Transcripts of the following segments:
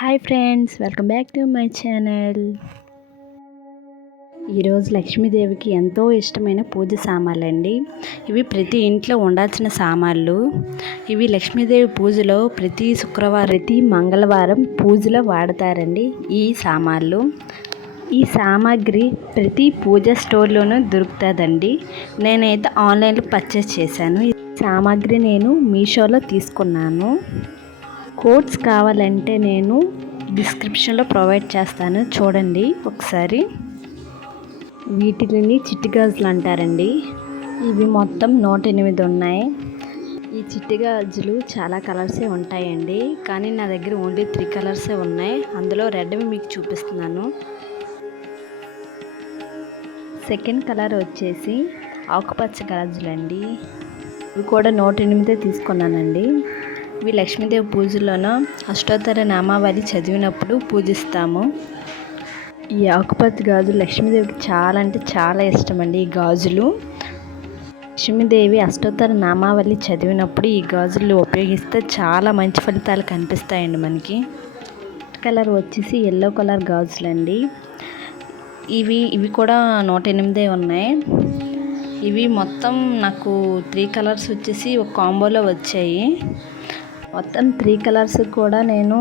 Hi friends welcome back to my channel. ఈరోజు లక్ష్మీదేవికి ఎంతో ఇష్టమైన పూజ సామాన్లు అండి ఇవి ప్రతి ఇంట్లో ఉండాల్సిన సామాన్లు. ఇవి లక్ష్మీదేవి పూజలో ప్రతి శుక్రవారం ప్రతి మంగళవారం పూజలో వాడతారండి ఈ సామాన్లు. ఈ సామాగ్రి ప్రతి పూజ స్టోర్లోనూ దొరుకుతుందండి. నేనైతే ఆన్లైన్లో పర్చేస్ చేశాను. ఈ సామాగ్రి నేను మీషోలో తీసుకున్నాను. కోడ్స్ కావాలంటే నేను డిస్క్రిప్షన్లో ప్రొవైడ్ చేస్తాను. చూడండి ఒకసారి. వీటిని చిట్టి గాజులు అంటారండి. ఇవి మొత్తం నూట ఎనిమిది ఉన్నాయి. ఈ చిట్టి గాజులు చాలా కలర్సే ఉంటాయండి. కానీ నా దగ్గర ఓన్లీ త్రీ కలర్సే ఉన్నాయి. అందులో రెడ్వి మీకు చూపిస్తున్నాను. సెకండ్ కలర్ వచ్చేసి ఆకుపచ్చ గాజులండి. ఇవి కూడా నూట ఎనిమిదే తీసుకున్నానండి. ఇవి లక్ష్మీదేవి పూజలోనో అష్టోత్తర నామావళి చదివినప్పుడు పూజిస్తాము. ఈ ఆకుపత్తి గాజులు లక్ష్మీదేవికి చాలా అంటే చాలా ఇష్టం అండి ఈ గాజులు. లక్ష్మీదేవి అష్టోత్తర నామావళి చదివినప్పుడు ఈ గాజులు ఉపయోగిస్తే చాలా మంచి ఫలితాలు కనిపిస్తాయండి మనకి. కలర్ వచ్చేసి ఎల్లో కలర్ గాజులు అండి ఇవి ఇవి కూడా నూట ఎనిమిదే ఉన్నాయి. ఇవి మొత్తం నాకు త్రీ కలర్స్ వచ్చేసి ఒక కాంబోలో వచ్చాయి. మొత్తం త్రీ కలర్స్ కూడా నేను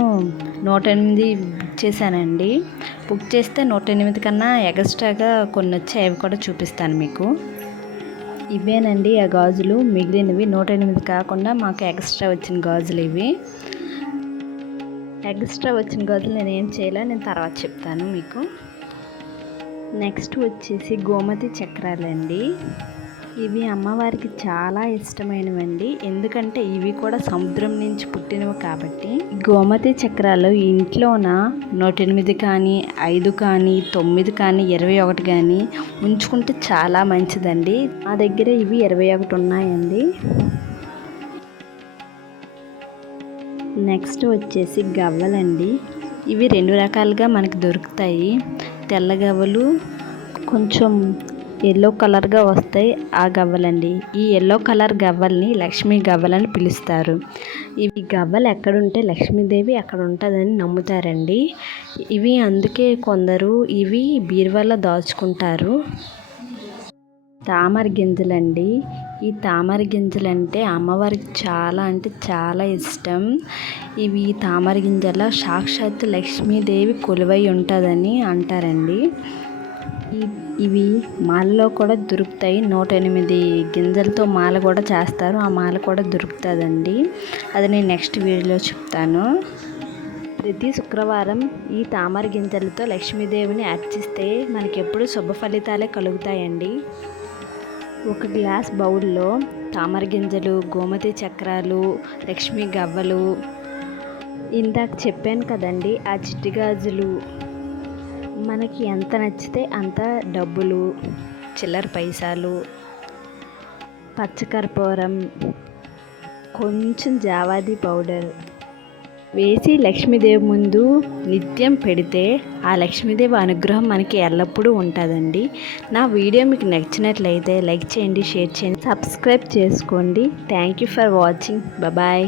నూట ఎనిమిది బుక్ చేశానండి. బుక్ చేస్తే నూట ఎనిమిది కన్నా ఎక్స్ట్రాగా కొన్ని వచ్చాయి. అవి కూడా చూపిస్తాను మీకు. ఇవేనండి ఆ గాజులు. మిగిలినవి నూట ఎనిమిది కాకుండా మాకు ఎక్స్ట్రా వచ్చిన గాజులు ఇవి. ఎక్స్ట్రా వచ్చిన గాజులు నేను ఏం చేయాలో నేను తర్వాత చెప్తాను మీకు. నెక్స్ట్ వచ్చేసి గోమతి చక్రాలండి. ఇవి అమ్మవారికి చాలా ఇష్టమైనవండి. ఎందుకంటే ఇవి కూడా సముద్రం నుంచి పుట్టినవి కాబట్టి. గోమతి చక్రాలు ఇంట్లోన నూటెనిమిది కానీ ఐదు కానీ తొమ్మిది కానీ ఇరవై ఒకటి కానీ ఉంచుకుంటే చాలా మంచిదండి. మా దగ్గర ఇవి ఇరవై ఒకటి ఉన్నాయండి. నెక్స్ట్ వచ్చేసి గవ్వలండి. ఇవి రెండు రకాలుగా మనకు దొరుకుతాయి. తెల్ల గవ్వలు కొంచెం ఎల్లో కలర్గా వస్తాయి ఆ గవ్వలండి. ఈ ఎల్లో కలర్ గవ్వల్ని లక్ష్మీ గవ్వలని పిలుస్తారు. ఇవి గవ్వలు ఎక్కడుంటే లక్ష్మీదేవి అక్కడ ఉంటుందని నమ్ముతారండి. ఇవి అందుకే కొందరు ఇవి బీరువాలో దాచుకుంటారు. తామర గింజలండి. ఈ తామర గింజలు అంటే అమ్మవారికి చాలా అంటే చాలా ఇష్టం. ఇవి తామర గింజల సాక్షాత్ లక్ష్మీదేవి కొలువై ఉంటుందని అంటారండి. ఇవి మాలలో కూడా దొరుకుతాయి. నూట ఎనిమిది గింజలతో మాల కూడా చేస్తారు. ఆ మాల కూడా దొరుకుతుందండి. అది నేను నెక్స్ట్ వీడియోలో చెప్తాను. ప్రతి శుక్రవారం ఈ తామర గింజలతో లక్ష్మీదేవిని అర్చిస్తే మనకి ఎప్పుడు శుభ ఫలితాలే కలుగుతాయండి. ఒక గ్లాస్ బౌల్లో తామర గింజలు గోమతి చక్రాలు లక్ష్మీ గవ్వలు. ఇందాక చెప్పాను కదండి ఆ చిట్టి గాజులు మనకి ఎంత నచ్చితే అంత డబ్బులు చిల్లర పైసాలు పచ్చకర్పూరం కొంచెం జావాది పౌడర్ వేసి లక్ష్మీదేవి ముందు నిత్యం పెడితే ఆ లక్ష్మీదేవి అనుగ్రహం మనకి ఎల్లప్పుడూ ఉంటుందండి. నా వీడియో మీకు నచ్చినట్లయితే లైక్ చేయండి షేర్ చేయండి సబ్స్క్రైబ్ చేసుకోండి. Thank you for watching bye